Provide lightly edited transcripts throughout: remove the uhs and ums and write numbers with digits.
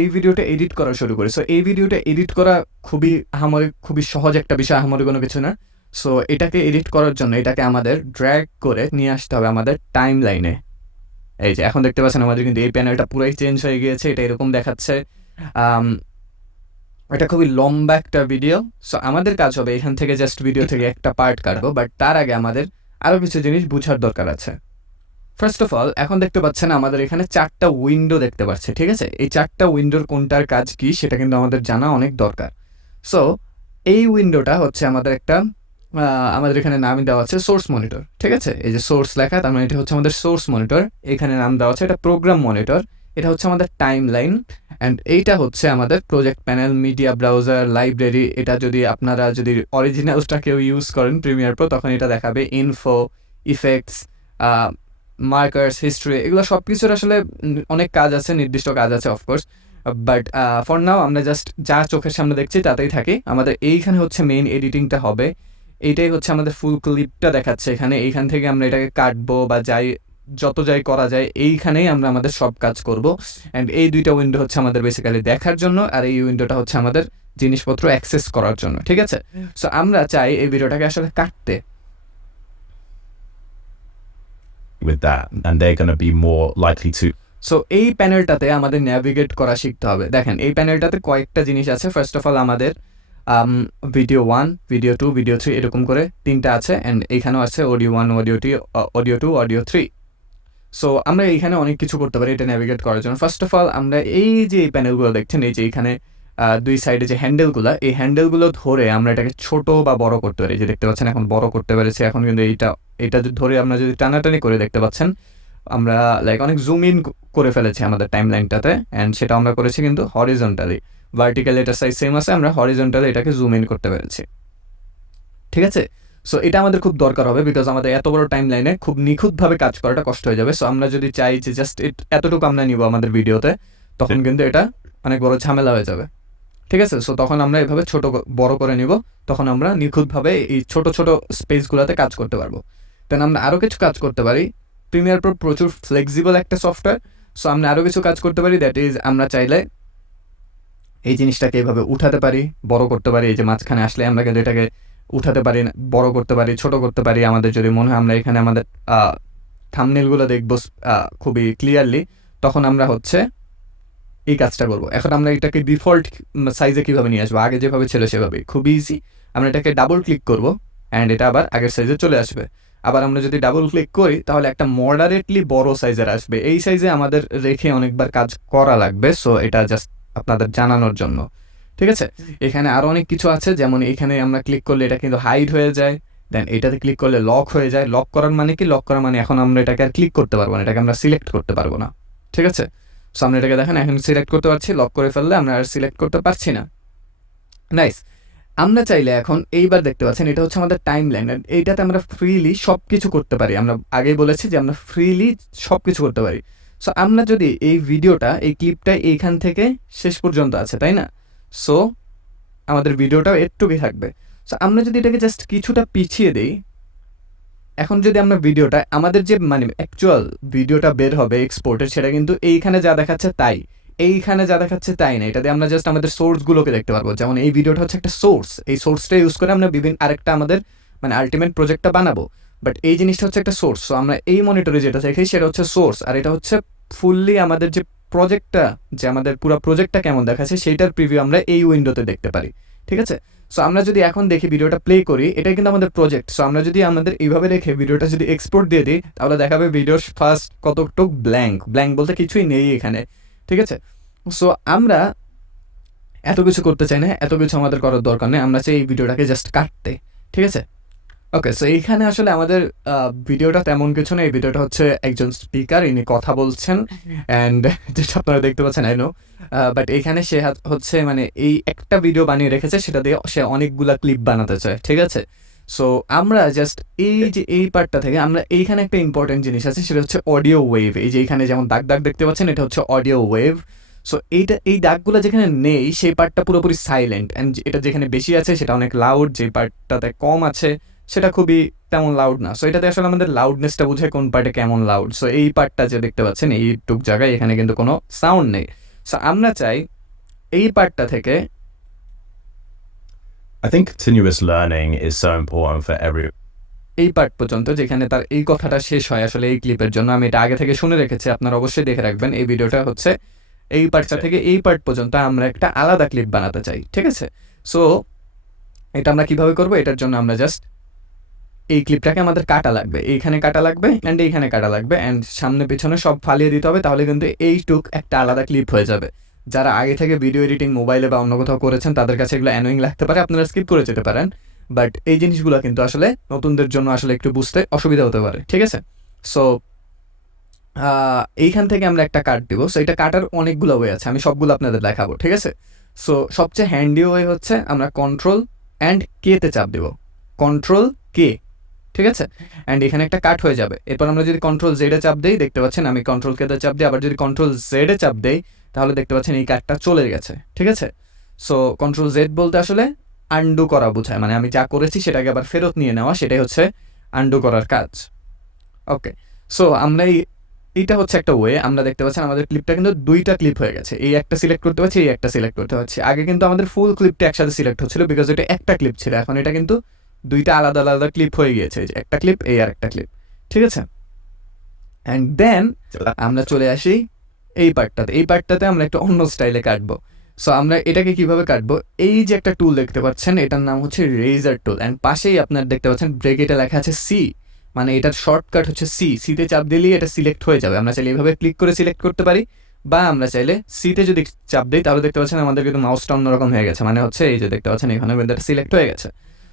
এই ভিডিওটা এডিট করা শুরু করি। সো এই ভিডিওটা এডিট করা খুবই সহজ একটা বিষয়, আহামরি কোনো কিছু না। সো এটাকে এডিট করার জন্য এটাকে আমাদের ড্র্যাগ করে নিয়ে আসতে হবে আমাদের টাইম লাইনে। এই যে এখন দেখতে পাচ্ছেন আমাদের কিন্তু এই প্যানেলটা পুরাই চেঞ্জ হয়ে গিয়েছে, এটা এরকম দেখাচ্ছে। এটা খুবই লম্বা একটা ভিডিও। সো আমাদের কাজ হবে এখান থেকে জাস্ট ভিডিও থেকে একটা পার্ট কাটবো, বাট তার আগে আমাদের আরও কিছু জিনিস বোঝার দরকার আছে। ফার্স্ট অফ অল এখন দেখতে পাচ্ছেন আমাদের এখানে 4টা উইন্ডো দেখতে পাচ্ছে, ঠিক আছে? এই 4টা উইন্ডোর কোনটার কাজ কি সেটা কিন্তু আমাদের জানা অনেক দরকার। সো এই উইন্ডোটা হচ্ছে আমাদের একটা আমাদের এখানে নাম দেওয়া আছে সোর্স মনিটর, ঠিক আছে? এই যে সোর্স লেখা, তার মানে এটা হচ্ছে আমাদের সোর্স মনিটর। এখানে নাম দেওয়া আছে এটা প্রোগ্রাম মনিটর। এটা হচ্ছে আমাদের টাইম লাইন, অ্যান্ড এইটা হচ্ছে আমাদের project panel, media browser, library. এটা আপনারা যদি অরিজিনালটা কেউ ইউজ করেন প্রিমিয়ার প্রো, তখন এটা দেখাবে ইনফো, ইফেক্টস, মার্কার্স, হিস্ট্রি, এগুলো সব কিছুর আসলে অনেক কাজ আছে, নির্দিষ্ট কাজ আছে অফকোর্স। বাট ফর নাও আমরা জাস্ট যা চোখের সামনে দেখছি তাতেই থাকি। আমাদের এইখানে হচ্ছে মেইন এডিটিংটা হবে, এইটাই হচ্ছে আমাদের ফুল ক্লিপটা দেখাচ্ছে এখানে। এইখান থেকে আমরা এটাকে কাটবো বা যত যাই করা যায়, এইখানেই আমরা আমাদের সব কাজ করব। অ্যান্ড এই দুইটা উইন্ডো হচ্ছে আমাদের বেসিক্যালি দেখার জন্য, আর এই উইন্ডোটা হচ্ছে আমাদের জিনিসপত্র অ্যাক্সেস করার জন্য, ঠিক আছে? সো আমরা চাই এই ভিডিওটাকে আসলে কাটতে। with that, and they're going to be more likely to. So এই প্যানেলটাতে আমাদের ন্যাভিগেট করা শিখতে হবে। দেখেন এই প্যানেলটাতে কয়েকটা জিনিস আছে। ফার্স্ট অফ অল আমাদের ভিডিও 1, ভিডিও 2, ভিডিও 3 এরকম করে 3টা আছে, অ্যান্ড এইখানেও আছে অডিও 1, অডিও 2, অডিও 3। সো আমরা এইখানে অনেক কিছু করতে পারি এটা ন্যাভিগেট করার জন্য। ফার্স্ট অফ অল আমরা এই যে এই প্যানেলগুলো দেখছেন, এই যে এইখানে দুই সাইডে যে হ্যান্ডেলগুলো, এই হ্যান্ডেলগুলো ধরে আমরা এটাকে ছোট বা বড় করতে পারি। যে দেখতে পাচ্ছেন এখন বড় করতে পেরেছি। এখন কিন্তু এটা ধরে আমরা যদি টানাটানি করে দেখতে পাচ্ছেন আমরা অনেক জুম ইন করে ফেলেছি আমাদের টাইম লাইনটাতে, অ্যান্ড সেটা আমরা করেছি কিন্তু হরিজন্টালি। ভার্টিক্যালি এটার সাইজ সেম আছে, আমরা হরিজন্টালি এটাকে জুম ইন করতে পেরেছি, ঠিক আছে? সো এটা আমাদের খুব দরকার হবে, বিকজ আমাদের এত বড় টাইম লাইনে খুব নিখুঁতভাবে কাজ করাটা কষ্ট হয়ে যাবে। সো আমরা যদি চাই যে জাস্ট এতটুকু আমরা নিব আমাদের ভিডিওতে, তখন কিন্তু এটা অনেক বড় ঝামেলা হয়ে যাবে, ঠিক আছে? সো তখন আমরা এভাবে বড় করে নিব, তখন আমরা নিখুঁতভাবে এই ছোট ছোট স্পেসগুলোতে কাজ করতে পারবো। দেন আমরা আরও কিছু কাজ করতে পারি। প্রিমিয়ার প্রো প্রচুর ফ্লেক্সিবল একটা সফটওয়্যার। সো আমরা আরও কিছু কাজ করতে পারি, দ্যাট ইজ আমরা চাইলে এই জিনিসটাকে এইভাবে উঠাতে পারি, বড় করতে পারি। এই যে মাঝখানে আসলে আমরা কিন্তু এটাকে উঠাতে পারি, বড় করতে পারি, ছোট করতে পারি। আমাদের যদি মনে হয় আমরা এখানে আমাদের থাম্বনেলগুলো দেখবো খুবই ক্লিয়ারলি, তখন আমরা হচ্ছে এই কাজটা করবো। এখন আমরা এটাকে ডিফল্ট সাইজে কীভাবে নিয়ে আসবো, আগে যেভাবে ছিল সেভাবেই, খুবই ইজি। আমরা এটাকে ডাবল ক্লিক করবো, অ্যান্ড এটা আবার আগের সাইজে চলে আসবে। আবার আমরা যদি ডাবল ক্লিক করি তাহলে একটা মডারেটলি বড় সাইজের আসবে। এই সাইজে আমাদের রেখে অনেকবার কাজ করা লাগবে। সো এটা জাস্ট আপনাদের জানানোর জন্য, ঠিক আছে? এখানে আরও অনেক কিছু আছে, যেমন এখানে আমরা ক্লিক করলে এটা কিন্তু হাইড হয়ে যায়। দেন এটাতে ক্লিক করলে লক হয়ে যায়। লক করার মানে কি? লক করার মানে এখন আমরা এটাকে আর ক্লিক করতে পারবো না, এটাকে আমরা সিলেক্ট করতে পারবো না, ঠিক আছে? সো আমরা এটাকে দেখেন এখন সিলেক্ট করতে পারছি, লক করে ফেললে আমরা আর সিলেক্ট করতে পারছি না। নাইস। আমরা চাইলে এখন এইবার দেখতে পাচ্ছেন এটা হচ্ছে আমাদের টাইম লাইন, এইটাতে আমরা ফ্রিলি সব কিছু করতে পারি। আমরা আগেই বলেছি যে আমরা ফ্রিলি সব কিছু করতে পারি। সো আমরা যদি এই ভিডিওটা, এই ক্লিপটা এইখান থেকে শেষ পর্যন্ত আছে, তাই না? সো আমাদের ভিডিওটাও একটুকুই থাকবে। সো আমরা যদি এটাকে জাস্ট কিছুটা পিছিয়ে দিই, এখন যদি আমরা ভিডিওটা, আমাদের যে অ্যাকচুয়াল ভিডিওটা বের হবে এক্সপোর্টের, সেটা কিন্তু এইখানে যা দেখাচ্ছে তাই, এইখানে যা দেখাচ্ছে তাই না। এটাতে আমরা জাস্ট আমাদের সোর্সগুলোকে দেখতে পারবো। যেমন এই ভিডিওটা হচ্ছে একটা সোর্স, এই সোর্সটা ইউজ করে আমরা আরেকটা আমাদের আলটিমেট প্রজেক্টটা বানাবো। বাট এই জিনিসটা হচ্ছে একটা সোর্স। সো আমরা এই মনিটরে যেটা দেখি সেটা হচ্ছে সোর্স, আর এটা হচ্ছে ফুললি আমাদের যে প্রজেক্টটা, যে আমাদের পুরো প্রজেক্টটা কেমন দেখাচ্ছে সেইটার প্রিভিউ আমরা এই উইন্ডোতে দেখতে পারি, ঠিক আছে? সো আমরা যদি এখন দেখি ভিডিওটা প্লে করি, এটা কিন্তু আমাদের প্রজেক্ট। সো আমরা যদি আমাদের এইভাবে রেখে ভিডিওটা যদি এক্সপোর্ট দিয়ে দিই, তাহলে দেখাবে ভিডিওর ফার্স্ট কতটুক ব্ল্যাঙ্ক বলতে কিছুই নেই এখানে, ঠিক আছে? সো আমরা এত কিছু করতে চাই না, এত কিছু আমাদের করার দরকার নেই। আমরা চাই এই ভিডিওটাকে জাস্ট কাটতে, ঠিক আছে? ওকে, সো এইখানে আসলে আমাদের ভিডিওটা তেমন কিছু না। এই ভিডিওটা হচ্ছে একজন স্পিকার, ইনি কথা বলছেন, অ্যান্ড যেটা আপনারা দেখতে পাচ্ছেন আই নো, বাট এইখানে সে হচ্ছে এই একটা ভিডিও বানিয়ে রেখেছে, সেটা দিয়ে সে অনেকগুলা ক্লিপ বানাতে চায়, ঠিক আছে? সো আমরা জাস্ট এই পার্টটা থেকে আমরা এইখানে একটা ইম্পর্টেন্ট জিনিস আছে, সেটা হচ্ছে অডিও ওয়েভ। এই যে এইখানে যেমন দাগ দেখতে পাচ্ছেন, এটা হচ্ছে অডিও ওয়েভ। সো এই দাগগুলো যেখানে নেই সেই পার্টটা পুরোপুরি সাইলেন্ট, অ্যান্ড এটা যেখানে বেশি আছে সেটা অনেক লাউড, যে পার্টটাতে কম আছে সেটা খুবই তেমন লাউড না। সো এটাতে আসলে আমাদের লাউডনেসটা বুঝে কোন পার্টে কেমন লাউড। সো এই পার্টটা যে দেখতে পাচ্ছেন এইটুক জায়গায়, এখানে কিন্তু কোনো সাউন্ড নেই। সো আমরা চাই এই পার্টটা থেকে I think continuous learning is so important for every. এই পার্ট পর্যন্ত যেখানে তার এই কথাটা শেষ হয় আসলে এই ক্লিপের জন্য আমি এটা আগে থেকে শুনে রেখেছি, আপনারা অবশ্যই দেখে রাখবেন। এই ভিডিওটা হচ্ছে এই পার্টটা থেকে এই পার্ট পর্যন্ত আমরা একটা আলাদা ক্লিপ বানাতে চাই, ঠিক আছে? সো এটা আমরা কিভাবে করব, এটার জন্য আমরা জাস্ট এই ক্লিপটাকে আমাদের কাটা লাগবে, এইখানে কাটা লাগবে অ্যান্ড এইখানে কাটা লাগবে অ্যান্ড সামনে পিছনে সব ফালিয়ে দিতে হবে, তাহলে কিন্তু এইটুক একটা আলাদা ক্লিপ হয়ে যাবে। যারা আগে থেকে ভিডিও এডিটিং মোবাইলে বা অন্য কোথাও করেছেন তাদের কাছে এগুলো অ্যানোয়িং লাগতে পারে, আপনারা স্কিপ করে যেতে পারেন, বাট এই জিনিসগুলো কিন্তু আসলে নতুনদের জন্য আসলে একটু বুঝতে অসুবিধা হতে পারে, ঠিক আছে? সো এইখান থেকে আমরা একটা কাট দিব। সো এটা কাটার অনেকগুলো ওয়ে আছে, আমি সবগুলো আপনাদের দেখাবো, ঠিক আছে? সো সবচেয়ে হ্যান্ডি ওয়ে হচ্ছে আমরা কন্ট্রোল অ্যান্ড কেতে চাপ দেব, কন্ট্রোল কে, ঠিক আছে? অ্যান্ড এখানে একটা কাট হয়ে যাবে। এরপর আমরা যদি কন্ট্রোল জেডে চাপ দিই, দেখতে পাচ্ছেন আমি কন্ট্রোল কেতে চাপ দিই, আবার যদি কন্ট্রোল জেডে চাপ দেই তাহলে দেখতে পাচ্ছেন এই কাটটা চলে গেছে, ঠিক আছে? সো কন্ট্রোল জেড বলতে আসলে আন্ডু করা বোঝায়, মানে আমি যা করেছি সেটাকে আবার ফেরত নিয়ে নেওয়া, সেটাই হচ্ছে আন্ডু করার কাজ। ওকে, সো আমরা এইটা হচ্ছে একটা ওয়ে। আমরা দেখতে পাচ্ছেন আমাদের ক্লিপটা কিন্তু দুইটা ক্লিপ হয়ে গেছে, এই একটা সিলেক্ট করতে পারছি, এই একটা সিলেক্ট করতে পারছি। আগে কিন্তু আমাদের ফুল ক্লিপটা একসাথে সিলেক্ট হচ্ছিল বিকজ এটা একটা ক্লিপ ছিল, এখন এটা কিন্তু দুইটা আলাদা আলাদা ক্লিপ হয়ে গিয়েছে, যে একটা ক্লিপ এই আর একটা ক্লিপ, ঠিক আছে? অ্যান্ড দেন আমরা চলে আসি এই পার্টটাতে। এই পার্টটাতে আমরা একটু অন্য স্টাইলে কাটবো। সো আমরা এটাকে কিভাবে কাটবো, এই যে একটা টুল দেখতে পাচ্ছেন এটার নাম হচ্ছে রেজার টুল, অ্যান্ড পাশেই আপনার দেখতে পাচ্ছেন ব্রেকেটে লেখা আছে সি, মানে এটার শর্টকাট হচ্ছে সি। সিতে চাপ দিলেই এটা সিলেক্ট হয়ে যাবে। আমরা চাইলে এইভাবে ক্লিক করে সিলেক্ট করতে পারি, বা আমরা চাইলে সিতে যদি চাপ দিই তাহলে দেখতে পাচ্ছেন আমাদের কিন্তু মাউসটা অন্যরকম হয়ে গেছে, মানে হচ্ছে এই যে দেখতে পাচ্ছেন এখানে কিন্তু এটা সিলেক্ট হয়ে গেছে।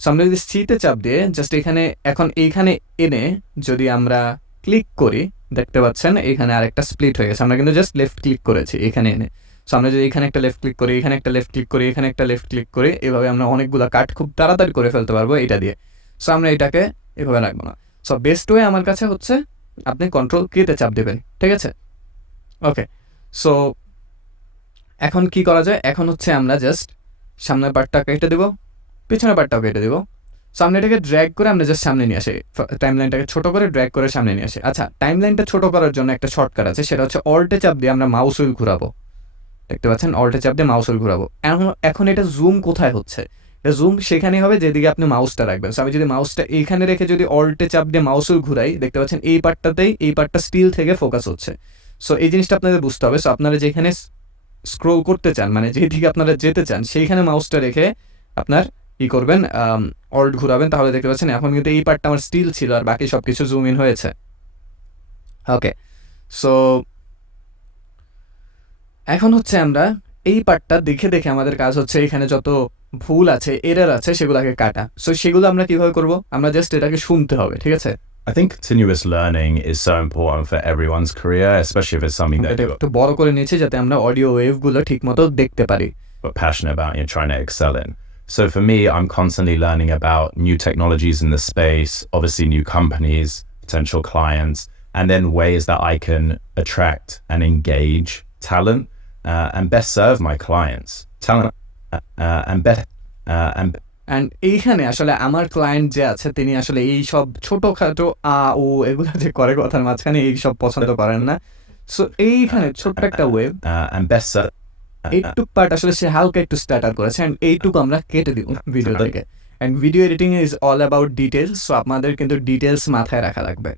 সো আমরা যদি সিতে চাপ দিয়ে জাস্ট এখানে এখন এইখানে এনে যদি আমরা ক্লিক করি, দেখতে পাচ্ছেন এখানে আরেকটা স্প্লিট হয়ে গেছে, আমরা কিন্তু জাস্ট লেফট ক্লিক করেছি এখানে এনে। সো আমরা যদি এখানে একটা লেফট ক্লিক করি, এখানে একটা লেফট ক্লিক করি, এখানে একটা লেফট ক্লিক করি, এভাবে আমরা অনেকগুলো কাট খুব তাড়াতাড়ি করে ফেলতে পারবো এটা দিয়ে। সো আমরা এটাকে এভাবে রাখবো না। সো বেস্ট ওয়ে আমার কাছে হচ্ছে আপনি কন্ট্রোল কিতে চাপ দেবেন, ঠিক আছে? ওকে, সো এখন কি করা যায়, এখন হচ্ছে আমরা জাস্ট সামনের পার্টটা কেটে দেবো, পিছনের পার্টটাও কেটে দেবো। সামনে এটাকে ড্র্যাগ করে আমরা জাস্ট সামনে নিয়ে আসি, টাইমলাইনটাকে ছোট করে ড্র্যাগ করে সামনে নিয়ে আসি। আচ্ছা, টাইমলাইনটা ছোট করার জন্য একটা শর্টকাট আছে, সেটা হচ্ছে অল্টে চাপ দিয়ে আমরা মাউস হুইল ঘুরাবো, দেখতে পাচ্ছেন অল্টে চাপ দিয়ে মাউস হুইল ঘুরাবো। এখন এটা জুম কোথায় হচ্ছে, এটা জুম সেখানেই হবে যেদিকে আপনি মাউসটা রাখবেন। সো আমি যদি মাউসটা এইখানে রেখে যদি অল্টে চাপ দিয়ে মাউস হুইল ঘুরাই, দেখতে পাচ্ছেন এই পার্টটাতেই এই পার্টটা স্টিল থেকে ফোকাস হচ্ছে। সো এই জিনিসটা আপনাদের বুঝতে হবে। সো আপনারা যেখানে স্ক্রোল করতে চান, মানে যেদিকে আপনারা যেতে চান সেইখানে মাউসটা রেখে আপনার ই করবেন, অল্ট ঘুরাবেন, তাহলে দেখতে পাচ্ছেন এখন কিন্তু এই পার্টটা আমার স্টিল ছিল আর বাকি সব কিছু জুম ইন হয়েছে। ওকে, সো এখন হচ্ছে আমরা এই পার্টটা দেখে দেখে আমাদের কাজ হচ্ছে এখানে যত ভুল আছে, এরর আছে, সেগুলোকে কাটা। সো সেগুলো আমরা কিভাবে করব, আমরা জাস্ট এটাকে শুনতে হবে, ঠিক আছে? I think continuous learning is so important for everyone's career, especially if it's something that এটা you're একটু বড় করে নিয়েছি যাতে আমরা অডিও ওয়েভগুলো ঠিক মতো দেখতে পারি। passionate about and you're trying to excel in. So for me, I'm constantly learning about new technologies in the space, obviously new companies, potential clients, and then ways that I can attract and engage talent and best serve my clients. Talent and best and and এইখানে আসলে আমার client যে আছে তিনি আসলে এই সব ছোটোখাটো ও এগুলো যে করে কথার মাঝখানে এই সব পছন্দ করেন না। সো এইখানে ছোট্ট একটা ওয়েভ and best serve. এইটুক পার্ট আসলে সে হালকা একটু স্টার্টার করেছে, অ্যান্ড এইটুকু আমরা কেটে দিব ভিডিও থেকে। And video editing is all about details, so আপনাদের কিন্তু ডিটেলস মাথায় রাখা লাগবে।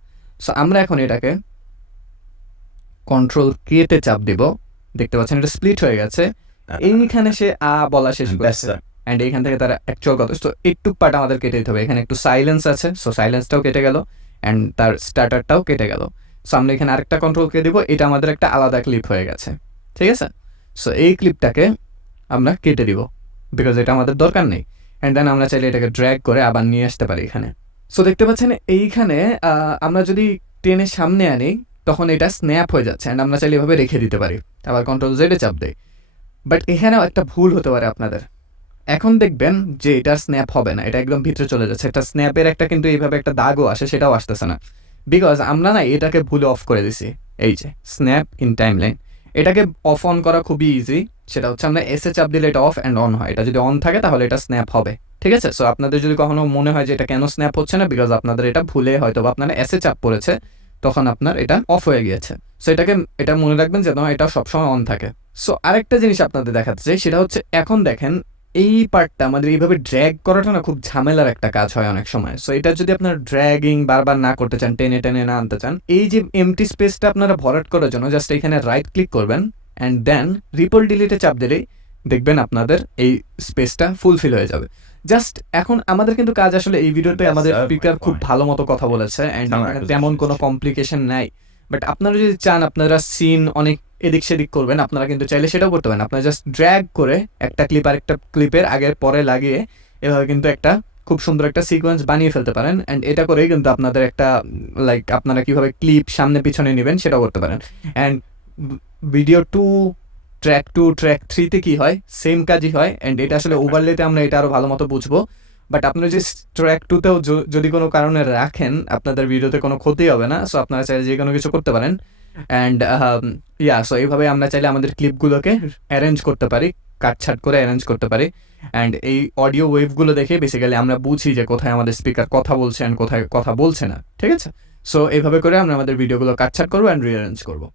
সো আমরা এখন এটাকে কন্ট্রোল কেতে চাপ দিব, দেখতে পাচ্ছেন এটা স্প্লিট হয়ে গেছে। এইখানে সে বলা শেষ করেছে, অ্যান্ড এইখান থেকে তারা অ্যাকচুয়াল কথা। তো একটু পার্ট আমাদের কেটে দিতে হবে। এখানে একটু সাইলেন্স আছে, সো সাইলেন্সটাও কেটে গেল অ্যান্ড তার স্টার্টারটাও কেটে গেল। সো আমরা এখানে আরেকটা কন্ট্রোল কে দিব, এটা আমাদের একটা আলাদা ক্লিপ হয়ে গেছে, ঠিক আছে? সো এই ক্লিপটাকে আমরা কেটে দিব বিকজ এটা আমাদের দরকার নেই। অ্যান্ড দেন আমরা চাইলে এটাকে ড্র্যাগ করে আবার নিয়ে আসতে পারি এখানে। সো দেখতে পাচ্ছেন এইখানে আমরা যদি টেনে সামনে আনি তখন এটা স্ন্যাপ হয়ে যাচ্ছে, অ্যান্ড আমরা চাইলে এভাবে রেখে দিতে পারি, আবার কন্ট্রোল জেডে চাপ দেই। বাট এখানেও একটা ভুল হতে পারে আপনাদের। এখন দেখবেন যে এটা স্ন্যাপ হবে না, এটা একদম ভিতরে চলে যাচ্ছে। একটা স্ন্যাপের একটা কিন্তু এইভাবে একটা দাগও আসে, সেটাও আসতেছে না বিকজ আমরা না এটাকে ভুলে অফ করে দিছি। এই যে স্ন্যাপ ইন টাইমলাইন, এটাকে অফ অন করা খুবই ইজি। সেটা হচ্ছে আমরা এসে চাপ দিলে এটা অফ অ্যান্ড অন হয়, এটা যদি অন থাকে তাহলে এটা স্ন্যাপ হবে, ঠিক আছে? সো আপনাদের যদি কখনো মনে হয় যে এটা কেন স্ন্যাপ হচ্ছে না, বিকজ আপনাদের এটা ভুলে হয়তো বা আপনারা এসে চাপ পড়েছে, তখন আপনার এটা অফ হয়ে গিয়েছে। সো এটা মনে রাখবেন যেন এটা সবসময় অন থাকে। সো আরেকটা জিনিস আপনাদের দেখাতে চাই, সেটা হচ্ছে এখন দেখেন এই পার্টটা আমাদের এইভাবে ড্র্যাগ করাটা না খুব ঝামেলার একটা কাজ হয় অনেক সময়। সো এটা যদি আপনারা ড্র্যাগিং বারবার না করতে চান, টেনে টেনে না আনতে চান, এই যে এমটি স্পেসটা আপনারা ভরাট করার জন্য জাস্ট এখানে রাইট ক্লিক করবেন অ্যান্ড দেন রিপল ডিলিটে চাপ দিলেই দেখবেন আপনাদের এই স্পেসটা ফুলফিল হয়ে যাবে। জাস্ট এখন আমাদের কিন্তু কাজ আসলে এই ভিডিওতে আমাদের স্পিকার খুব ভালো মতো কথা বলেছে অ্যান্ড তেমন কোনো কমপ্লিকেশন নাই। বাট আপনারা যদি চান আপনারা সিন অনেক এদিক সেদিক করবেন, আপনারা কিন্তু চাইলে সেটাও করতে পারেন। আপনারা জাস্ট ড্র্যাগ করে একটা ক্লিপ আর একটা ক্লিপের আগে পরে লাগিয়ে এভাবে কিন্তু একটা খুব সুন্দর একটা সিকোয়েন্স বানিয়ে ফেলতে পারেন। অ্যান্ড এটা করেই কিন্তু আপনাদের একটা লাইক আপনারা কীভাবে ক্লিপ সামনে পিছনে নেবেন সেটাও করতে পারেন। অ্যান্ড ভিডিও 2 ট্র্যাক 2 ট্র্যাক 3-তে কী হয়, সেম কাজই হয়। অ্যান্ড এটা আসলে ওভারলেতে আমরা এটা আরও ভালো মতো বুঝবো। বাট আপনারা যে ট্র্যাক 2-তেও যদি কোনো কারণে রাখেন আপনাদের ভিডিওতে কোনো ক্ষতি হবে না। সো আপনারা চাইলে যে কোনো কিছু করতে পারেন। অ্যান্ড সো এইভাবে আমরা চাইলে আমাদের ক্লিপগুলোকে অ্যারেঞ্জ করতে পারি, কাটছাট করে অ্যারেঞ্জ করতে পারি। অ্যান্ড এই অডিও ওয়েভগুলো দেখে বেসিক্যালি আমরা বুঝি যে কোথায় আমাদের স্পিকার কথা বলছে অ্যান্ড কোথায় কথা বলছে না, ঠিক আছে? সো এইভাবে করে আমরা আমাদের ভিডিওগুলো কাটছাট করবো অ্যান্ড রিঅ্যারেঞ্জ করবো।